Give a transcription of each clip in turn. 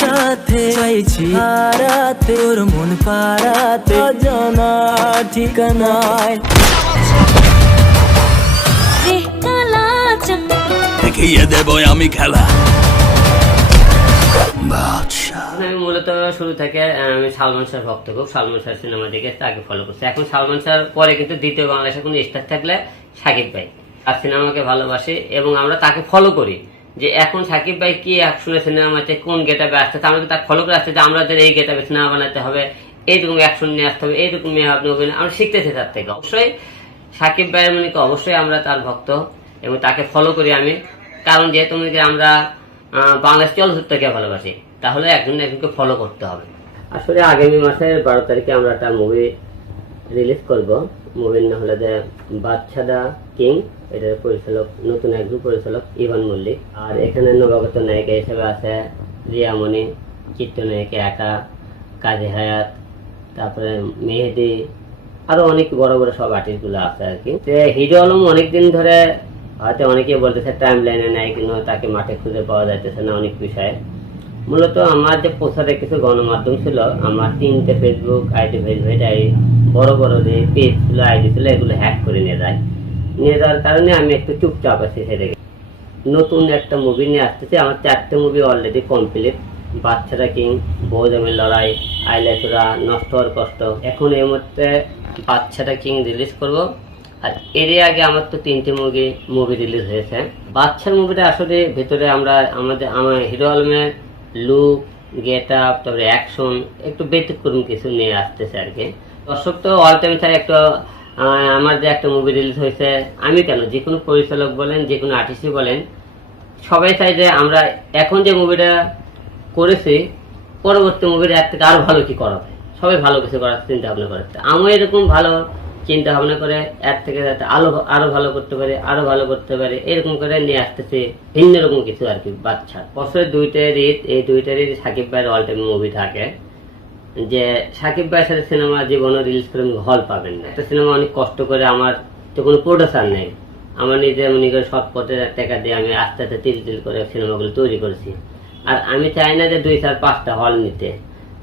সাথে চাইছি হারাতে তোর মন পাড়াতে অজানা ঠিকানায় দেখিয়ে দেব আমি খেলা। আমি মূলত শুরু থেকে আমি সালমান শাহ ভক্ত, খুব সালমান শাহ সিনেমা দেখে তাকে ফলো করছি। এখন সালমান শাহ পরে কিন্তু দ্বিতীয় বাংলাদেশে কোনো স্টার থাকলে সাকিব ভাই, আর সিনেমাকে ভালোবাসি এবং আমরা তাকে ফলো করি যে এখন সাকিব ভাই কি অ্যাকশনের সিনেমাতে কোন গেটাপে আসতেছে, আমরা তাকে ফলো করে আসছে যে আমাদের এই গেটাপে সিনেমা বানাতে হবে, এইরকম অ্যাকশন নিয়ে আসতে হবে, এইরকম আপনি অভিনয় আমরা শিখতেছি তার থেকে। অবশ্যই সাকিব ভাইয়ের মানে অবশ্যই আমরা তার ভক্ত এবং তাকে ফলো করি আমি, কারণ যেহেতু আমরা বাংলাদেশ চলচ্চিত্রকে ভালোবাসি তাহলে একজনকে ফলো করতে হবে। আসলে আগামী মাসের 12 তারিখে আমরা একটা মুভি রিলিজ করব। মুভির নাম হলো যে বাদশা দা কিং। এটার পরিচালক নতুন একজন পরিচালক ইভান মল্লিক, আর এখানে নবাগত নায়িকা হিসেবে আছে রিয়ামণি, চিত্রনায়িকা একা, কাজী হায়াত, তারপরে মেহেদি, আরো অনেক বড় বড় সব আর্টিস্টগুলো আছে আর কি। হিরো আলম অনেকদিন ধরে হয়তো অনেকেই বলতেছে টাইম লাইনে নেয় কিন্তু তাকে মাঠে খুঁজে পাওয়া যাইতেছে না অনেক বিষয়ে। মূলত আমার যে প্রচারে কিছু গণমাধ্যম ছিল, আমার 3টে ফেসবুক আইডি, বড় বড় যে পেজ ছিল, আইডি ছিল, এগুলো হ্যাক করে নিয়ে যাওয়ার কারণে আমি একটু চুপচাপ আছি সেদিকে। নতুন একটা মুভি নিয়ে আসতেছি, আমার 4টে মুভি অলরেডি কমপ্লিট। বাচ্চারা কিং, বৌজামের লড়াই, আইলাচুরা, নষ্ট হওয়ার কষ্ট। এখন এই মুহূর্তে বাচ্চাটা কিং রিলিজ করব, আর এর আগে আমার তো 3টে মুভি রিলিজ হয়েছে। বাচ্চার মুভিটা আসলে ভেতরে আমার হিরো আলমের লুক, গেট আপ, তারপরে অ্যাকশন একটু ব্যতিক্রম কিছু নিয়ে আসতেছে আর কি। দর্শক তো অল টাইম চাই একটা আমার যে একটা মুভি রিলিজ হয়েছে, আমি কেন যে কোনো পরিচালক বলেন, যে কোনো আর্টিস্টই বলেন, সবাই চাই যে আমরা এখন যে মুভিটা করেছি পরবর্তী মুভির এর থেকে আরো ভালো কি করা যায়, সবাই ভালো কিছু করার চিন্তা ভাবনা করে। আমি এরকম ভালো চিন্তা ভাবনা করে এর থেকে যাতে আরো ভালো করতে পারে, আরো ভালো করতে পারে, এরকম করে নিয়ে আসতেছে ভিন্ন রকম কিছু আর কি। বাচ্চা বছরে 2টে ঈদ, এই 2টে ঈদ সাকিব ভাইয়ের অল টাইম মুভি থাকে, যে সাকিব ভাইয়ের সাথে সিনেমা জীবনে রিলিজ করে হল পাবেন না। একটা সিনেমা অনেক কষ্ট করে, আমার তো কোনো প্রোডিউসার নেই, আমার নিজে মনে করে সৎ পথে টাকা দিয়ে আমি আস্তে আস্তে তিল করে সিনেমাগুলো তৈরি করেছি। আর আমি চাই না যে 2, 4, 5টা হল নিতে,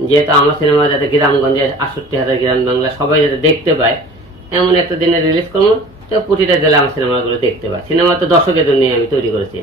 যেহেতু আমার সিনেমা যাতে গ্রামগঞ্জে 68,000 গ্রাম বাংলা সবাই যাতে দেখতে পায়, এমন একটা দিনে রিলিজ করবো তো প্রতিটা জেলা আমার সিনেমাগুলো দেখতে পায়। সিনেমা তো দর্শকের জন্য আমি তৈরি করেছি।